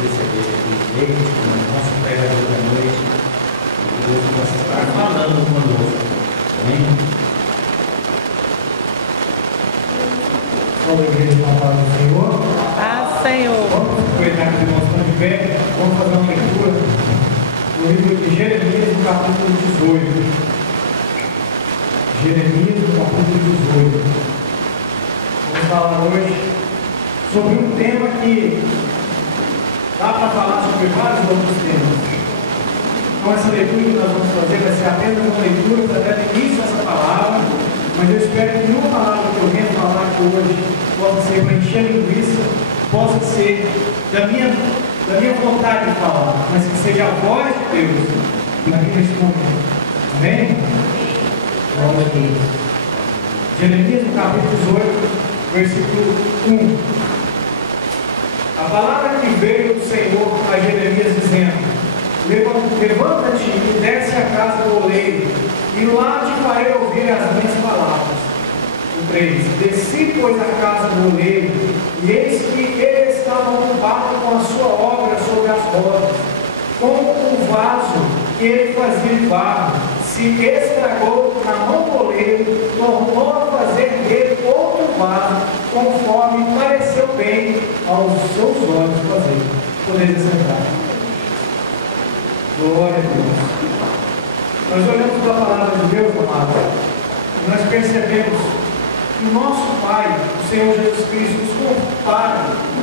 receber aqui leite, como nosso pregador da noite, e que Deus possa estar falando conosco. Amém? Vamos igreja com a palavra do Senhor. Senhor. Vamos aproveitar que os irmãos estão de pé. Vamos fazer uma leitura do livro de Jeremias, no capítulo 18. Jeremias, no capítulo 18. Vamos falar hoje sobre um tema que dá para falar sobre vários outros temas. Então, essa leitura que nós vamos fazer vai ser apenas uma leitura para dar início a essa palavra, mas eu espero que nenhuma palavra que eu venha falar aqui hoje possa ser para encher linguiça, possa ser da minha vontade de falar, mas que seja a voz de Deus aqui nesse momento. Amém? Glória a Deus. Jeremias, no capítulo 18, versículo 1. A palavra que veio do Senhor a Jeremias dizendo: levanta-te e desce à casa do oleiro, e lá te farei ouvir as minhas palavras. O 3. Desci, pois, à casa do oleiro, e eis que ele estava ocupado com a sua obra sobre as rodas, como o vaso que ele fazia de barro se estragou na mão do oleiro, tornou a fazer dele outro vaso, conforme pareceu bem aos seus olhos fazer. Podeis sentar. Glória a Deus. Nós olhamos para a palavra de Deus, amado, e nós percebemos que o nosso Pai, o Senhor Jesus Cristo, nos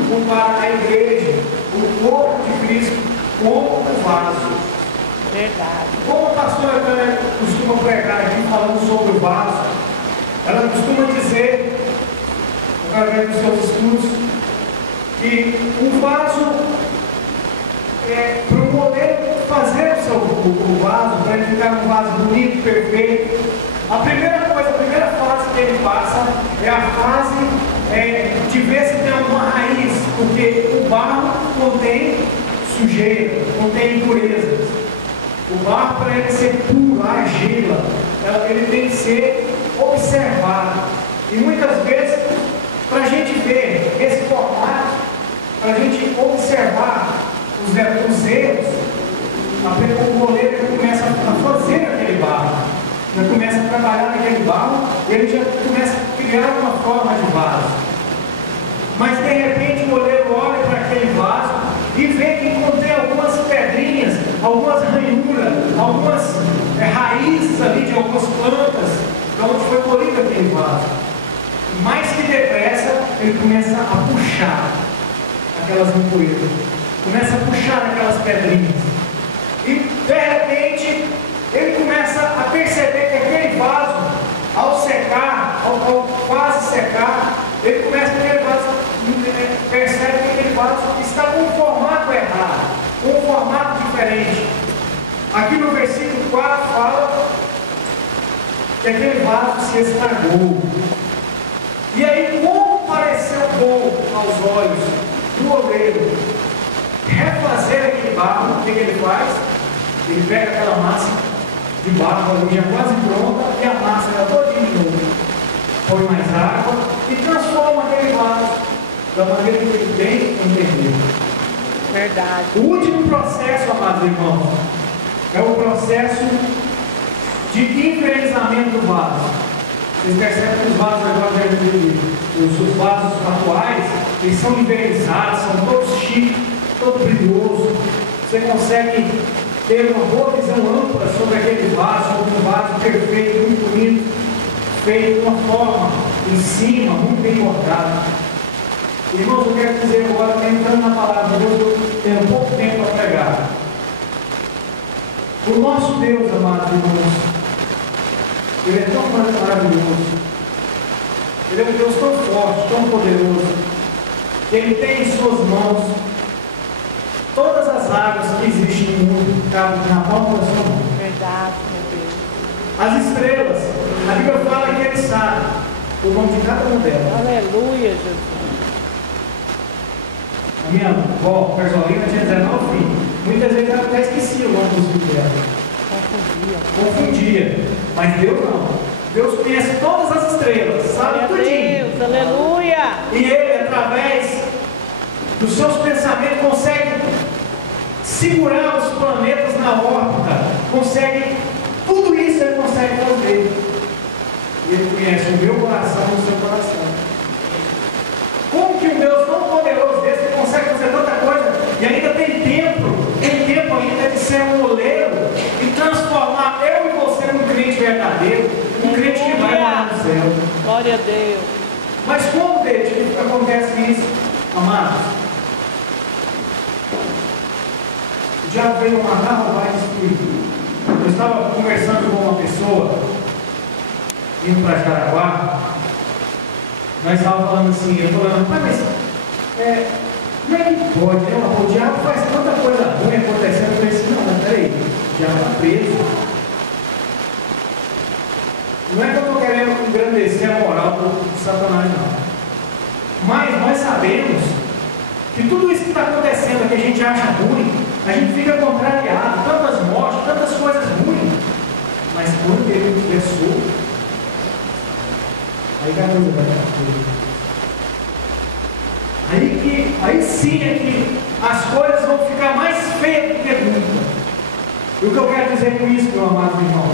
compara a igreja, o corpo de Cristo, como um vaso. Verdade. Como a pastora Tânia costuma pregar aqui falando sobre o vaso, ela costuma dizer, através dos seus estudos, que o vaso, para o moleiro fazer o vaso, para ele ficar um vaso bonito, perfeito, a primeira fase que ele passa é a fase de ver se tem alguma raiz, porque o barro contém sujeira, contém impurezas. O barro, para ele ser puro, a argila, ele tem que ser observado. E muitas vezes, para a gente ver esse formato, para a gente observar os erros, o goleiro começa a fazer aquele barro, já começa a trabalhar naquele barro, e ele já começa a criar uma forma de vaso. Mas de repente o goleiro olha para aquele vaso e vê que contém algumas pedrinhas, algumas ranhuras, algumas raízes ali de algumas plantas, de onde foi colhido aquele vaso. Mais que depressa, ele começa a puxar aquelas impurezas, começa a puxar aquelas pedrinhas. E de repente, ele começa a perceber que aquele vaso, ao secar, ao quase secar, ele começa a aquele vaso, percebe que aquele vaso está com um formato errado, com um formato diferente. Aqui no versículo 4 fala que aquele vaso se estragou. E aí, como pareceu bom aos olhos do oleiro refazer aquele barro, o que ele faz? Ele pega aquela massa de barro ali já quase pronta e a massa ela todinha de novo, põe mais água e transforma aquele vaso da maneira que ele bem entendeu. Verdade. O último processo, amados irmãos, é o processo de infernizamento do vaso. Vocês percebem que os vasos agora, os vasos atuais, eles são invernizados, são todos chiques, todo brilhoso. Você consegue ter uma boa visão ampla sobre aquele vaso, sobre um vaso perfeito, muito bonito, feito de uma forma em cima, muito bem cortado. Irmãos, eu quero dizer agora, entrando na palavra de Deus, eu tenho pouco tempo para pregar. O nosso Deus, amados irmãos, Ele é tão maravilhoso, Ele é um Deus tão forte, tão poderoso, que Ele tem em suas mãos todas as águas que existem no mundo, cabem na palma da sua mão. Verdade, meu Deus. As estrelas, a Bíblia fala que Ele sabe o nome de cada uma delas. Aleluia, Jesus. A minha avó, Persolina, tinha 19 filhos. Muitas vezes ela até esquecia o nome dos filhos dela. Confundia. Mas Deus não. Deus conhece todas as estrelas, sabe tudinho. Deus, aleluia. E Ele, através dos seus pensamentos, consegue segurar os planetas na órbita, consegue, tudo isso ele consegue fazer. E ele conhece o meu coração e o seu coração. Como que um Deus tão poderoso desse ele consegue fazer tanta coisa e ainda tem tempo ainda de ser um oleiro e transformar eu e você num crente verdadeiro, um crente que vai lá no céu. Glória a Deus. Mas como acontece isso, amados? O diabo veio matar, roubar e destruir. Eu estava conversando com uma pessoa, indo para Jaraguá, nós estávamos falando assim, eu falando, mas como é que pode, né? O diabo faz tanta coisa ruim acontecendo, eu falei assim, não, mas peraí, o diabo está preso. Não é que eu estou querendo engrandecer a moral do Satanás, não. Mas nós sabemos que tudo isso que está acontecendo, que a gente acha ruim, a gente fica contrariado, tantas mortes, tantas coisas ruins. Mas quando ele estiver solto, aí que a coisa vai ficar. Aí sim é que as coisas vão ficar mais feias do que nunca. E o que eu quero dizer com isso, meu amado irmão?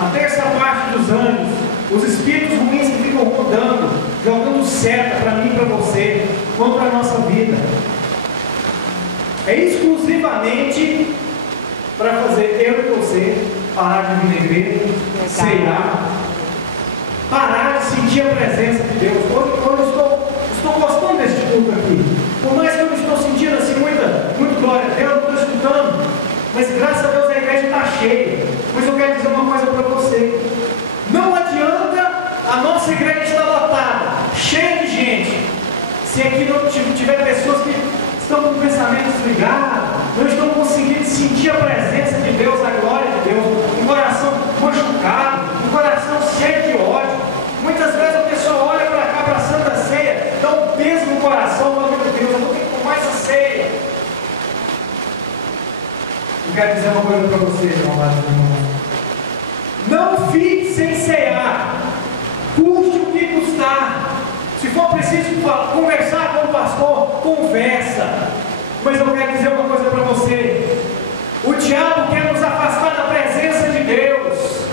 A terça parte dos anjos, os espíritos ruins que ficam rodando, jogando seta para mim e para você, contra a nossa vida, é exclusivamente para fazer eu e você parar de vir na igreja, ceiar, parar de sentir a presença de Deus. Hoje eu estou gostando deste culto aqui, por mais que eu não estou sentindo assim muito glória a Deus, eu não estou escutando, mas graças a Deus a igreja está cheia. Mas eu quero dizer uma coisa para você: não adianta a nossa igreja estar lotada, cheia de gente, se aqui não tiver pessoas que estão com pensamentos ligados, não estão conseguindo sentir a presença de Deus, a glória de Deus, um coração machucado, um coração cheio de ódio. Muitas vezes a pessoa olha para cá, para a Santa Ceia, dá um peso no coração, fala, meu Deus, eu vou ter que tomar essa ceia. Eu quero dizer uma coisa para vocês, meu amado irmão. Não fique sem cear, custe o que custar. Se for preciso conversar com o pastor, conversa. Mas eu quero dizer uma coisa para você: o diabo quer nos afastar da presença de Deus.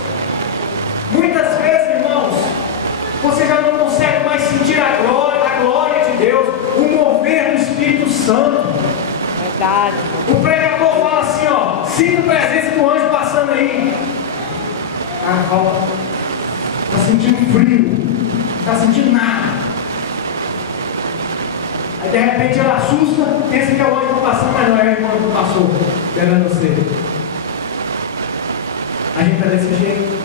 Muitas vezes, irmãos, você já não consegue mais sentir a glória de Deus, o mover do Espírito Santo. Verdade. O pregador fala assim, ó, sinta a presença do anjo passando aí. Ah, fala, está sentindo frio, não está sentindo nada. Aí de repente ela assusta, pensa que é o anjo que está passando, mas não é o irmão que passou, esperando você. A gente está desse jeito.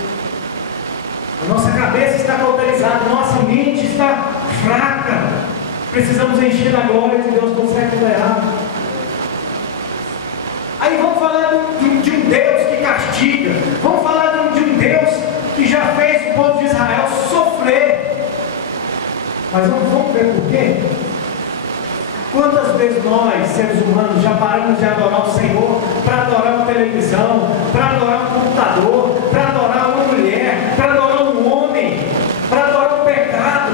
A nossa cabeça está cauterizada, nossa mente está fraca. Precisamos encher da glória de Deus com certo errado. Aí vamos falar de um Deus que castiga. Vamos falar de um Deus que já fez o povo de Israel sofrer. Mas vamos ver por quê? Quantas vezes nós, seres humanos, já paramos de adorar o Senhor para adorar uma televisão, para adorar um computador, para adorar uma mulher, para adorar um homem, para adorar o pecado?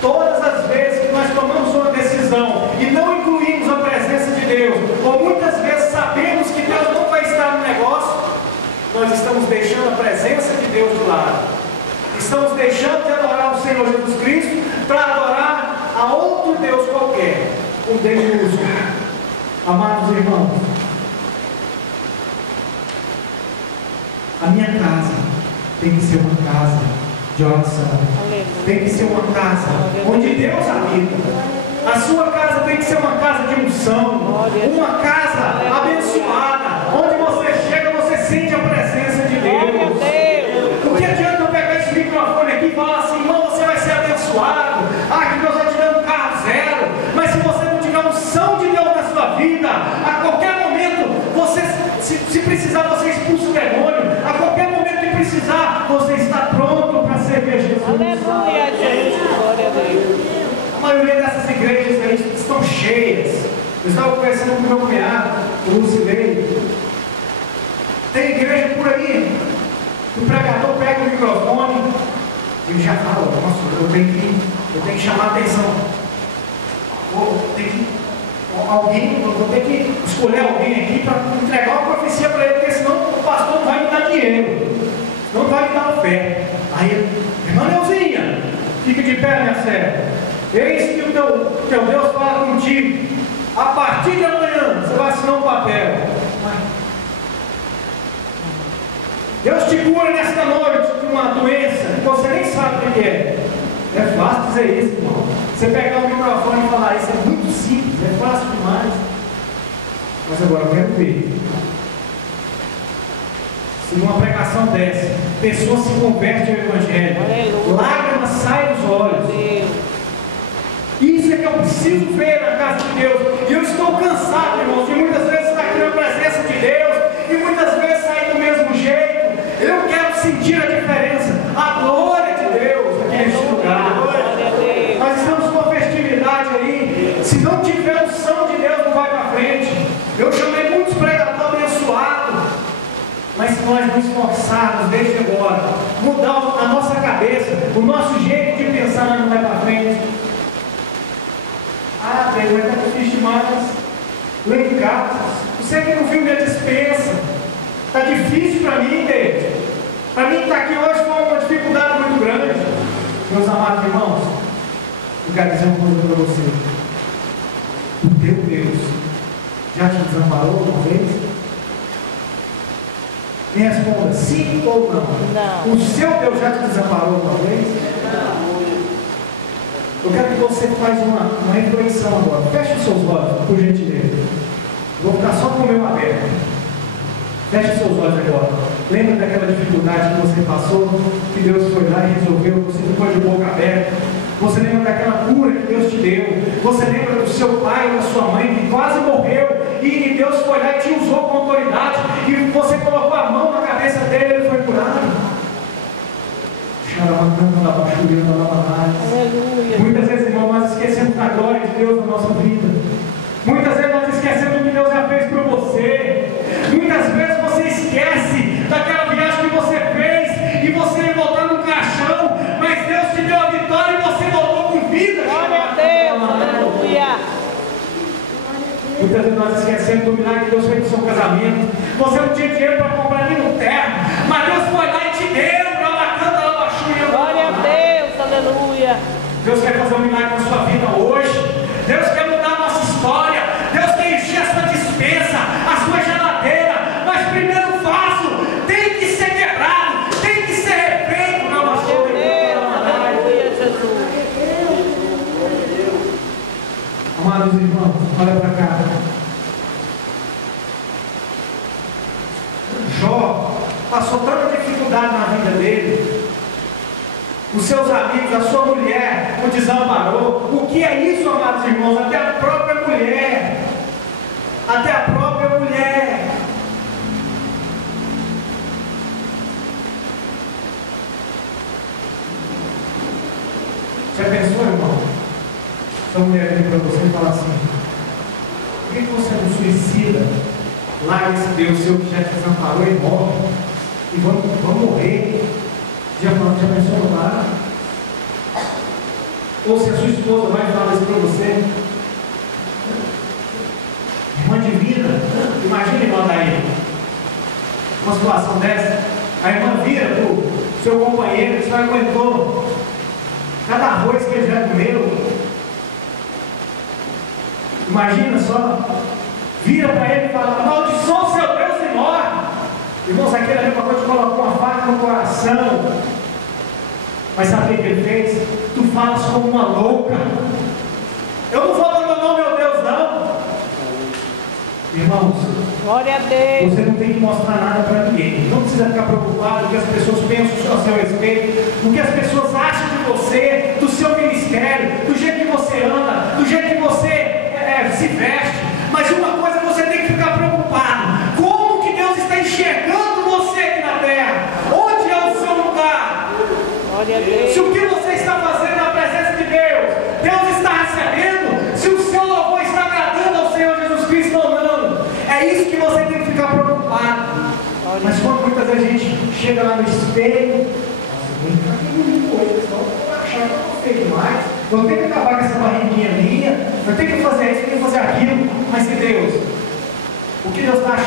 Todas as vezes que nós tomamos uma decisão e não incluímos a presença de Deus, ou muitas vezes sabemos que Deus não vai estar no negócio, nós estamos deixando a presença de Deus do lado. Estamos deixando de adorar o Senhor Jesus Cristo para adorar a outro Deus qualquer, um Deus justo. Amados irmãos, a minha casa tem que ser uma casa de oração. Tem que ser uma casa onde Deus habita. A sua casa tem que ser uma casa de unção, uma casa abençoada, onde você chega, você sente a presença de Deus. O que adianta eu pegar esse microfone aqui e falar assim, irmão, você vai ser abençoado, que Deus vai te dar um carro zero, mas se você não tiver a unção de Deus na sua vida, a qualquer momento, você, se precisar, você expulsa o demônio, a qualquer momento que precisar, você está pronto para servir a Jesus. Aleluia, Jesus, glória a Deus. A maioria dessas igrejas aí estão cheias. Eu estava conversando com o meu cunhado, o Lucilei. Tem igreja por aí, o pregador pega o microfone e já fala, nossa, eu tenho que chamar a atenção. alguém, eu vou ter que escolher alguém aqui para entregar uma profecia para ele, porque senão o pastor não vai me dar dinheiro, não vai me dar oferta. Aí, irmã Neuzinha, fica de pé, minha serva. Eis que o teu Deus fala contigo. A partir de amanhã, você vai assinar um papel. Deus te cura nesta noite de uma doença que você nem sabe o que é. É fácil dizer isso, irmão. Você pegar o microfone e falar isso é muito simples, é fácil demais. Mas agora eu quero ver. Se numa pregação dessa, pessoa se converte ao Evangelho, lágrimas saem dos olhos. Isso é que eu preciso ver na casa de Deus. E eu estou cansado, irmãos, de muitas vezes estar aqui na presença de Deus e muitas vezes sair do mesmo jeito. Eu quero sentir a diferença, a glória de Deus aqui neste lugar. Nós estamos com uma festividade aí. Se não tiver unção de Deus, não vai para frente. Eu chamei muitos pregadores abençoados. Mas se nós nos esforçarmos desde agora, mudar a nossa cabeça, o nosso jeito de pensar, nós não vai para frente. Ah, Deus, mas está difícil demais. Lá em casa, você que não viu minha dispensa, está difícil para mim, Deus. Para mim estar aqui hoje foi uma dificuldade muito grande. Meus amados irmãos, eu quero dizer uma coisa para você. O teu Deus já te desamparou uma vez? Me responda, sim ou não? Não. O seu Deus já te desamparou uma vez? Não. Eu quero que você faça uma reflexão agora. Feche os seus olhos, por gentileza. Vou ficar só com o meu aberto. Feche os seus olhos agora. Lembra daquela dificuldade que você passou, que Deus foi lá e resolveu, você ficou de boca aberta. Você lembra daquela cura que Deus te deu. Você lembra do seu pai ou da sua mãe que quase morreu e Deus foi lá e te usou com autoridade e você colocou a mão na cabeça dele e ele foi curado. Aleluia. Muitas vezes, irmão, nós esquecemos da glória de Deus na nossa vida. Muitas vezes nós esquecemos do que Deus já fez por você. Muitas vezes você esquece daquela viagem que você fez e você ia voltar no caixão, mas Deus te deu a vitória e você voltou com vida. Glória a Deus. Aleluia. Muitas vezes nós esquecemos do milagre que Deus fez no seu casamento. Você não tinha dinheiro para comprar nenhum terno, mas Deus foi lá e te deu. Glória a Deus, aleluia. Deus quer fazer um milagre na sua vida hoje. Deus quer mudar a nossa história. Deus quer encher a sua dispensa, a sua geladeira. Mas primeiro passo tem que ser quebrado, tem que ser refeito. Aleluia, Jesus. Amados irmãos, olha para cá. Jó passou tanta dificuldade na vida dele. Os seus amigos, a sua mulher o desamparou. O que é isso, amados irmãos? Até a própria mulher. Até a própria mulher. Já pensou, irmão? Sua mulher vem para você e fala assim: por que você não suicida? Larga esse Deus seu que já te desamparou e morre. E vamos morrer. Já pensou no lar? Ou se a sua esposa vai falar isso para você? Irmã divina, imagina, irmã daí, uma situação dessa. A irmã vira para o seu companheiro que só aguentou cada arroz que ele já comeu. Imagina só, vira para ele e fala: amaldiçoa o seu Deus e morre. Irmãos, aquele ali uma coisa colocou uma faca no coração. Mas sabe o que ele fez? Tu falas como uma louca. Eu não vou abandonar o meu Deus, não. Irmãos, glória a Deus. Você não tem que mostrar nada para ninguém. Não precisa ficar preocupado do que as pessoas pensam a seu respeito, do que as pessoas acham de você, do seu ministério, do jeito que você anda, do jeito que você se veste. Mas uma coisa você tem que ficar preocupado: como que Deus está enxergando você aqui na terra? Onde é o seu lugar? Glória a Deus. Se o que você está fazendo na presença de Deus, Deus está recebendo, se o seu louvor está agradando ao Senhor Jesus Cristo ou não, é isso que você tem que ficar preocupado. Mas quando muitas vezes a gente chega lá no espelho, eu tenho que acabar com essa barriguinha minha, eu tenho que fazer isso, eu tenho que fazer aquilo.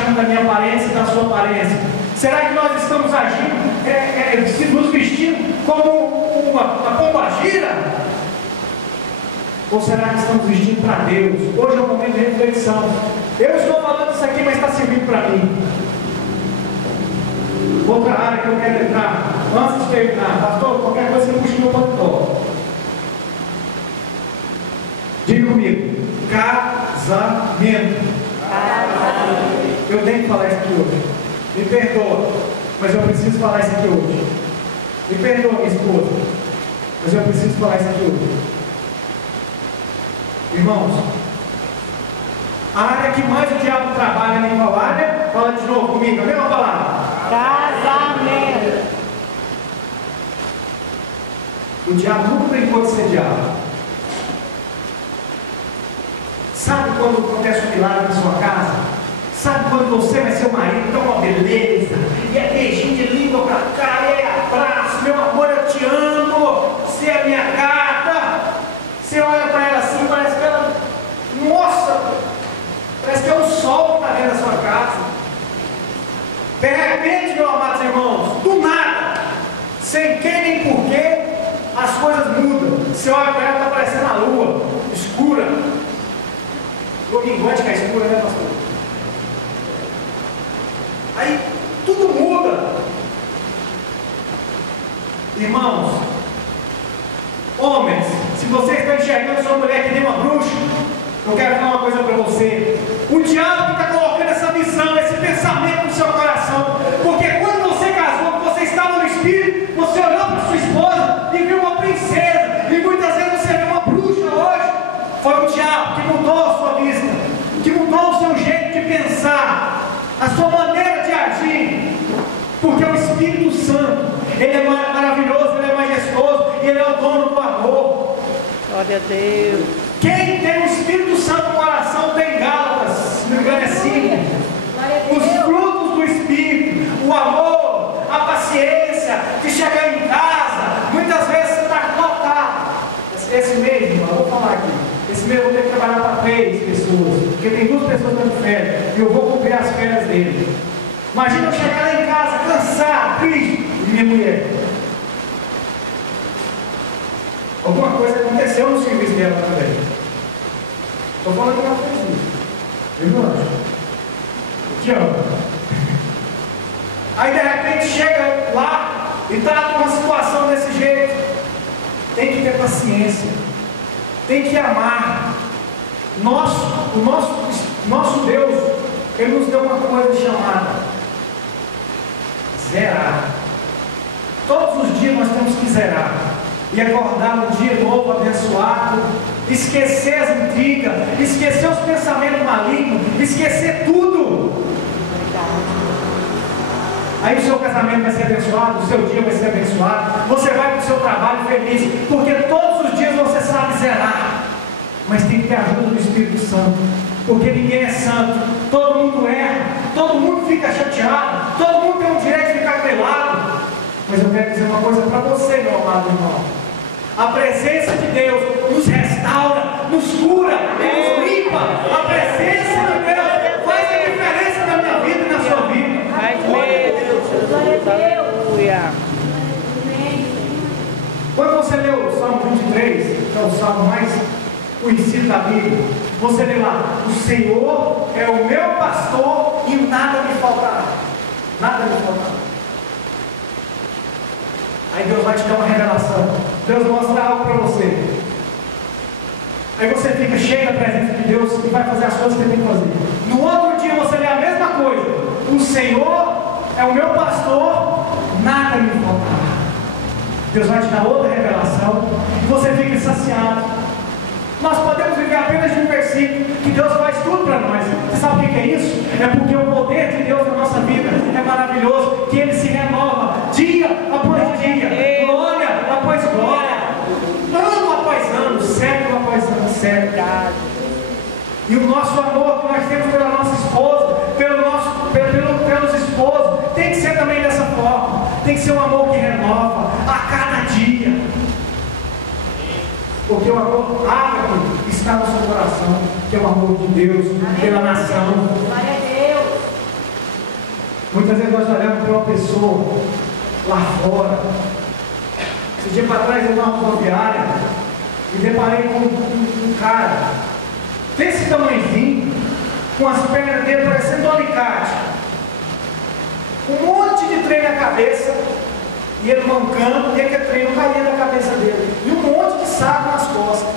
achando da minha aparência e da sua aparência? Será que nós estamos agindo, nos vestindo como uma pombagira? Ou será que estamos vestindo para Deus? Hoje é um momento de reflexão. Eu estou falando isso aqui, mas está servindo para mim. Outra área que eu quero entrar, antes de terminar, pastor, qualquer coisa você puxa meu paletó. Diga comigo, casamento. Eu tenho que falar isso aqui hoje. Me perdoa, mas eu preciso falar isso aqui hoje. Me perdoa, minha esposa, mas eu preciso falar isso aqui hoje. Irmãos, a área que mais o diabo trabalha em qual área? Fala de novo comigo, a mesma palavra. Casamento. O diabo nunca brincou de ser diabo. Sabe quando acontece um milagre na sua casa? Sabe quando você vai ser o marido, então uma beleza, e é beijinho de língua pra cá, e é abraço, meu amor, eu te amo, você é minha gata. Você olha para ela assim, parece que ela, nossa, parece que é um sol que está dentro da sua casa. De repente, meus amados irmãos, do nada, sem quem nem porquê, as coisas mudam. Você olha para ela, está parecendo a lua, escura. Lua minguante que é escura, né, pastor? Aí, tudo muda. Irmãos, homens, se você está enxergando sua mulher que nem uma bruxa, eu quero falar uma coisa para você. O diabo está colocando essa visão, esse pensamento no seu coração. Porque quando você casou, você estava no espírito, você olhou para sua esposa e viu uma princesa. E muitas vezes você vê uma bruxa hoje. Foi o diabo que mudou a sua vista, que mudou o seu jeito de pensar, a sua maneira de agir. Porque o Espírito Santo, ele é maravilhoso, ele é majestoso, ele é o dono do amor. Glória a Deus. Quem tem o Espírito Santo no coração tem Gálatas, se não me engano é 5. Os frutos do Espírito, o amor, a paciência, de chegar em casa, muitas vezes você está lotado. Esse mês, irmão, eu vou falar aqui. Esse mês eu vou ter que trabalhar para 3 pessoas, porque tem 2 pessoas dando férias, e eu vou cumprir as férias dele. Imagina eu chegar lá em casa, cansado, triste, e minha mulher. Alguma coisa aconteceu no serviço dela também. Estou falando que ela fez isso. Viu, anjo? Te amo. Aí de repente chega lá e está numa situação desse jeito. Tem que ter paciência. Tem que amar. O nosso Deus, Ele nos deu uma coisa chamada zerar. Todos os dias nós temos que zerar. E acordar um dia novo, abençoado, esquecer as intrigas, esquecer os pensamentos malignos, esquecer tudo. Aí o seu casamento vai ser abençoado, o seu dia vai ser abençoado, você vai para o seu trabalho feliz, porque todos os dias você sabe zerar, mas tem que ter a ajuda do Espírito Santo, porque ninguém é santo, todo mundo erra, todo mundo fica chateado, todo mundo tem o direito de ficar pelado. Mas eu quero dizer uma coisa para você, meu amado irmão. A presença de Deus nos restaura, nos cura, nos limpa. A presença de Deus faz a diferença na minha vida e na sua vida. Aleluia. Quando você lê o Salmo 23, que é o salmo mais conhecido da Bíblia, você lê lá: o Senhor é o meu pastor e nada me faltará. Nada me faltará. Aí Deus vai te dar uma revelação. Deus mostra algo para você. Aí você fica cheio da presença de Deus e vai fazer as coisas que Ele tem que fazer. No outro dia você lê a mesma coisa: o Senhor é o meu pastor, nada me faltará. Deus vai te dar outra revelação e você fica saciado. Nós podemos viver apenas de um versículo, que Deus faz tudo para nós. Você sabe o que é isso? É porque o poder de Deus na nossa vida é maravilhoso, que Ele se renova dia após dia, glória após glória, ano após ano, século após século. E o nosso amor que nós temos pela nossa esposa, pelos esposos, tem que ser também dessa forma. Tem que ser um amor que renova a cada dia. Porque o amor ágape está no seu coração, que é o amor de Deus, pela nação. Muitas vezes nós olhamos para uma pessoa lá fora. Esse dia para trás eu estava na rodoviária e deparei com um cara desse tamanhozinho, com as pernas dele parecendo um alicate, um monte de trem na cabeça, e ele mancando, e aquele trem não caía da cabeça dele, e um monte de saco nas costas.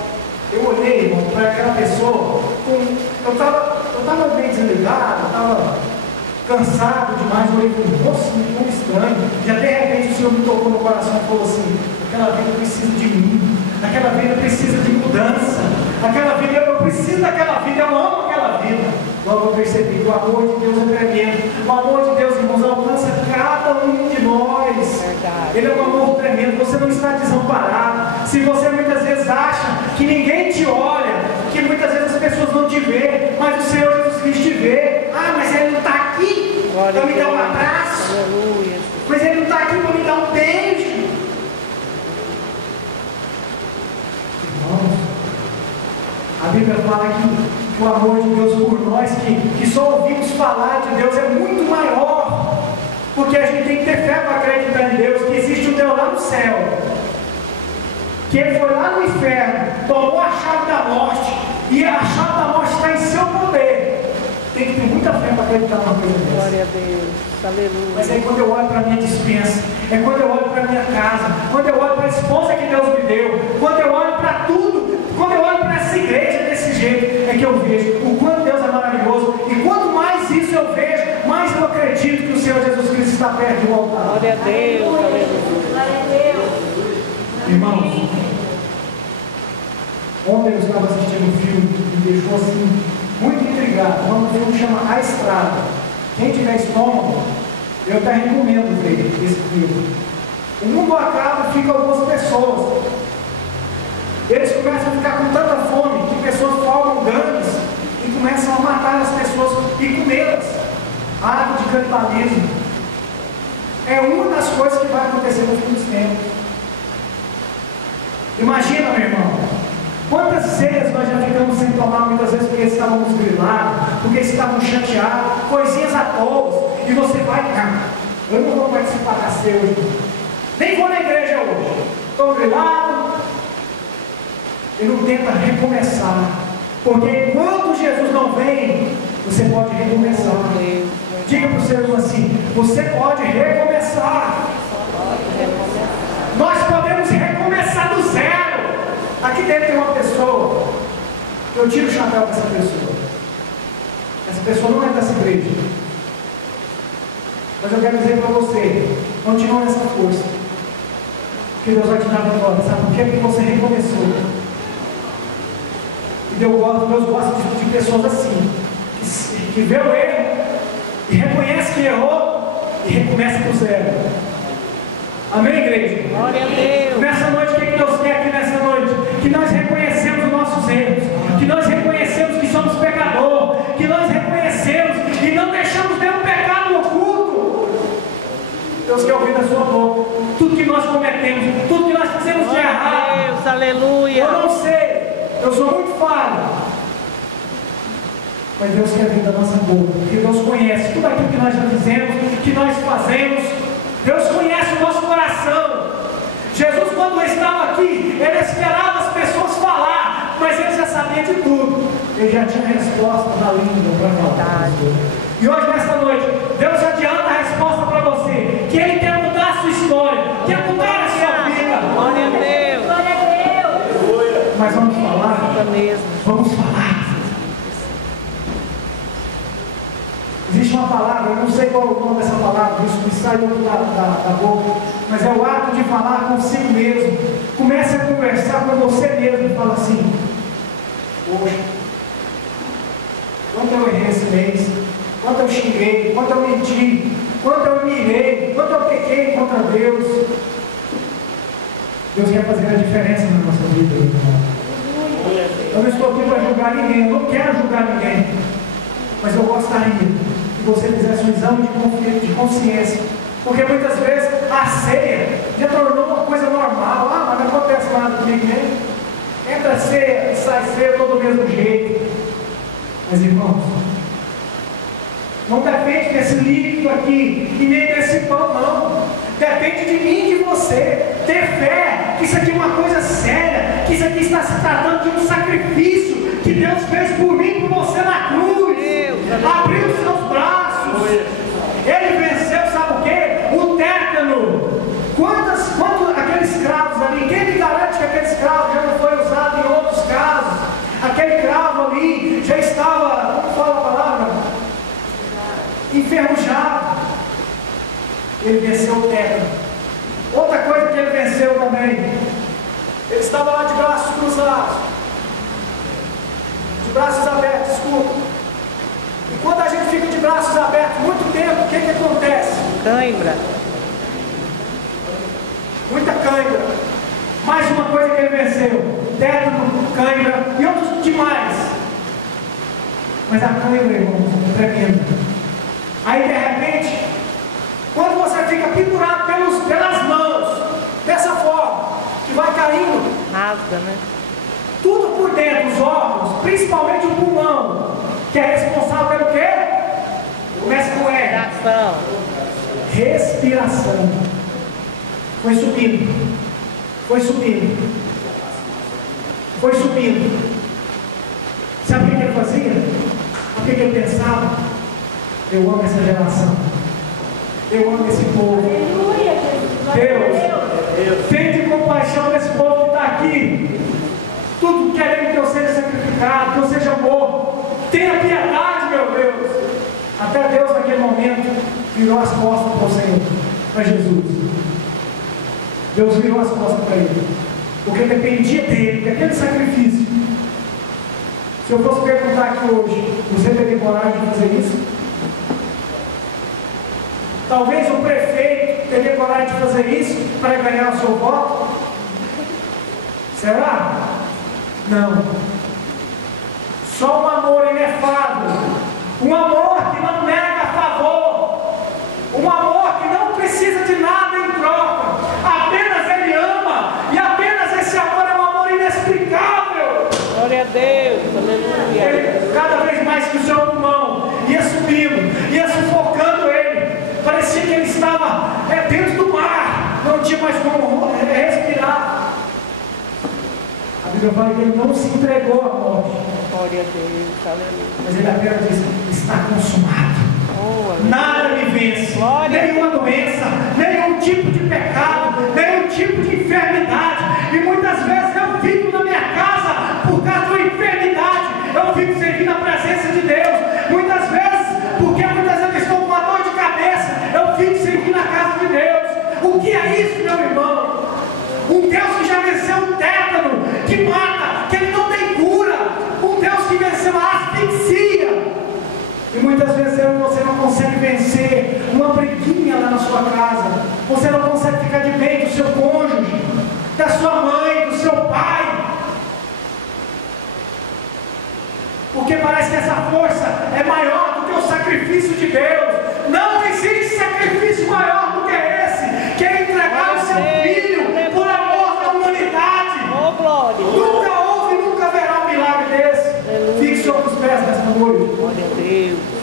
Eu olhei, irmão, para aquela pessoa, eu estava bem desligado, eu estava cansado demais, eu olhei e falei, nossa, muito estranho. Já de repente o Senhor me tocou no coração e falou assim: aquela vida precisa de mim, aquela vida precisa de mudança, aquela vida, eu preciso daquela vida, eu amo aquela vida. Logo eu percebi que o amor de Deus é tremendo. O amor de Deus, irmãos, alcança cada um de nós. Verdade. Ele é um amor tremendo. Você não está desamparado. Se você muitas vezes acha que ninguém te olha, que muitas vezes as pessoas não te vê, mas o Senhor Jesus Cristo te vê. Ah, mas Ele não está aqui para me dar um abraço. Aleluia. Mas Ele não está aqui para me dar um beijo. Irmãos, a Bíblia fala que o amor de Deus por nós, que só ouvimos falar de Deus, é muito maior, porque a gente tem que ter fé para acreditar em Deus, que existe um Deus lá no céu, que Ele foi lá no inferno, tomou a chave da morte, e a chave da morte está em seu poder. Tem que ter muita fé para acreditar numa coisa dessa. Glória a Deus. Aleluia. Mas aí quando eu olho para a minha despensa, é quando eu olho para a minha casa, quando eu olho para a esposa que Deus me deu, quando eu olho para tudo, quando eu olho para essa igreja desse jeito, é que eu vejo o quanto Deus é maravilhoso. E quanto mais isso eu vejo, mais eu acredito que o Senhor Jesus Cristo está perto do altar. Glória a Deus. Aleluia. Glória a Deus. Irmãos, ontem eu estava assistindo um filme que me deixou assim muito intrigado. O nome do filme chama A Estrada. Quem tiver estômago, eu até recomendo ver esse filme. O mundo acaba e fica algumas pessoas. Eles começam a ficar com tanta fome que pessoas formam gangues e começam a matar as pessoas e comê-las. Ato de canibalismo. É uma das coisas que vai acontecer nos últimos tempos. Imagina, meu irmão, quantas ceias nós já ficamos sem tomar muitas vezes porque estávamos grilados, porque estávamos chateados, coisinhas à toa, e você vai, eu não vou participar da ceia hoje, nem vou na igreja hoje, estou grilado, e não tenta recomeçar, porque enquanto Jesus não vem, você pode recomeçar. Diga para o seu irmão assim: você pode recomeçar. Nós podemos recomeçar do zero. Aqui dentro tem uma pessoa, eu tiro o chapéu dessa pessoa. Essa pessoa não é dessa igreja. Mas eu quero dizer para você, continua nessa força, que Deus vai te dar vitória. Sabe por quê? Porque você recomeçou. E Deus gosta de pessoas assim, que vê o erro, e reconhece que errou, e recomeça do zero. Amém, igreja? Glória a Deus. Nessa noite, o que Deus quer aqui nessa noite? Que nós reconhecemos os nossos erros, que nós reconhecemos que somos pecadores, que nós reconhecemos e não deixamos nenhum pecado oculto. Deus quer ouvir da sua boca tudo que nós cometemos, tudo que nós fazemos de Glória a errado. Deus. Aleluia. Eu não sei, eu sou muito falho, mas Deus quer ouvir da nossa boca, porque Deus conhece tudo aquilo que nós já fizemos, que nós fazemos. Deus conhece o nosso coração. Jesus, quando estava aqui, Ele esperava as pessoas falar, mas Ele já sabia de tudo. Ele já tinha a resposta na língua para falar. E hoje, nesta noite, Deus adianta a resposta para você, que Ele quer mudar a sua história, quer mudar a sua vida. Glória a Deus. Glória a Deus. Mas vamos falar? Mesmo. Vamos falar. Existe uma palavra, eu não sei qual é o nome dessa palavra, isso me saiu da boca, mas é o ato de falar consigo mesmo. Comece a conversar com você mesmo e fala assim: poxa, quanto eu errei esse mês, quanto eu xinguei, quanto eu menti, quanto eu mirei, quanto eu pequei contra Deus. Deus quer fazer a diferença na nossa vida, irmão. Eu não estou aqui para julgar ninguém, eu não quero julgar ninguém, mas eu gostaria que você fizesse um exame de consciência, porque muitas vezes a ceia já tornou uma coisa normal. Ah, mas não acontece nada comigo mesmo. Entra ceia e sai ceia todo do mesmo jeito. Mas irmãos, não depende desse líquido pediu aqui, e nem desse pão, não. Depende de mim e de você. Ter fé, que isso aqui é uma coisa séria, que isso aqui está se tratando de um sacrifício que Deus fez por mim e por você na cruz. Abriu os seus braços. Ele venceu, sabe o quê? O tétano. Quantos aqueles cravos ali, quem me garante que aquele cravo já não foi usado em outros casos? Aquele cravo ali já estava, como fala a palavra? Enferrujado. Ele venceu o tétano. Outra coisa que ele venceu também, ele estava lá de braços cruzados, de braços abertos, desculpa. E quando a gente fica de braços abertos muito tempo, o que acontece? Cãibra. Muita cãibra. Mais uma coisa que ele venceu: tétano, cãibra e outros demais. Mas a cãibra, irmãos, é tremenda. Aí de repente, quando você fica pendurado pelas mãos, dessa forma, que vai caindo, Rasga, né? tudo por dentro, os órgãos, principalmente o pulmão, que é responsável pelo quê? Começa com R. Respiração. Respiração. Foi subindo. Foi subindo. Foi subindo. Sabe o que ele fazia? O que ele pensava? Eu amo essa geração. Eu amo esse povo. Aleluia, Deus, tem compaixão desse povo que está aqui. Tudo querendo que eu seja sacrificado, que eu seja morto. Tenha piedade, meu Deus. Até Deus, naquele momento, virou as costas para o Senhor, para Jesus. Deus virou as costas para ele, porque dependia dele, daquele sacrifício. Se eu fosse perguntar aqui hoje, você teria coragem de fazer isso? Talvez o prefeito teria coragem de fazer isso para ganhar o seu voto? Será? Não. Só um amor inefável, um amor que não nega favor, um amor que não precisa de nada em troca, apenas ele ama, e apenas esse amor é um amor inexplicável. Glória a Deus. Aleluia. Ele, cada vez mais que o seu pulmão ia subindo, ia sufocando ele, parecia que ele estava dentro do mar, não tinha mais como respirar. A Bíblia fala que ele não se entregou à morte, Glória a Deus. Aleluia. mas ele apenas disse: está consumado. Oh, aleluia. Nada me vence, Glória. nenhuma doença, nenhum tipo de pecado, nenhum tipo de enfermidade. E muitas vezes eu fico na minha casa por causa da enfermidade, eu fico servindo a presença de Deus. Muitas vezes, porque muitas vezes eu estou com uma dor de cabeça, eu fico servindo a casa de Deus. O que é isso, meu irmão? Um Deus que já venceu o tétano, que mata, que ele não tem cura. Um Deus que venceu a asfixia. E muitas vezes você não consegue vencer uma briguinha lá na sua casa. Você não consegue ficar de bem do seu cônjuge, da sua mãe, do seu pai. Porque parece que essa força é maior do que o sacrifício de Deus. Não existe sacrifício maior do que esse, que é entregar o seu filho por amor da humanidade. Oh, glória. Nunca houve e nunca haverá um milagre desse. Aleluia. Fique sobre os pés desta noite. Glória a Deus.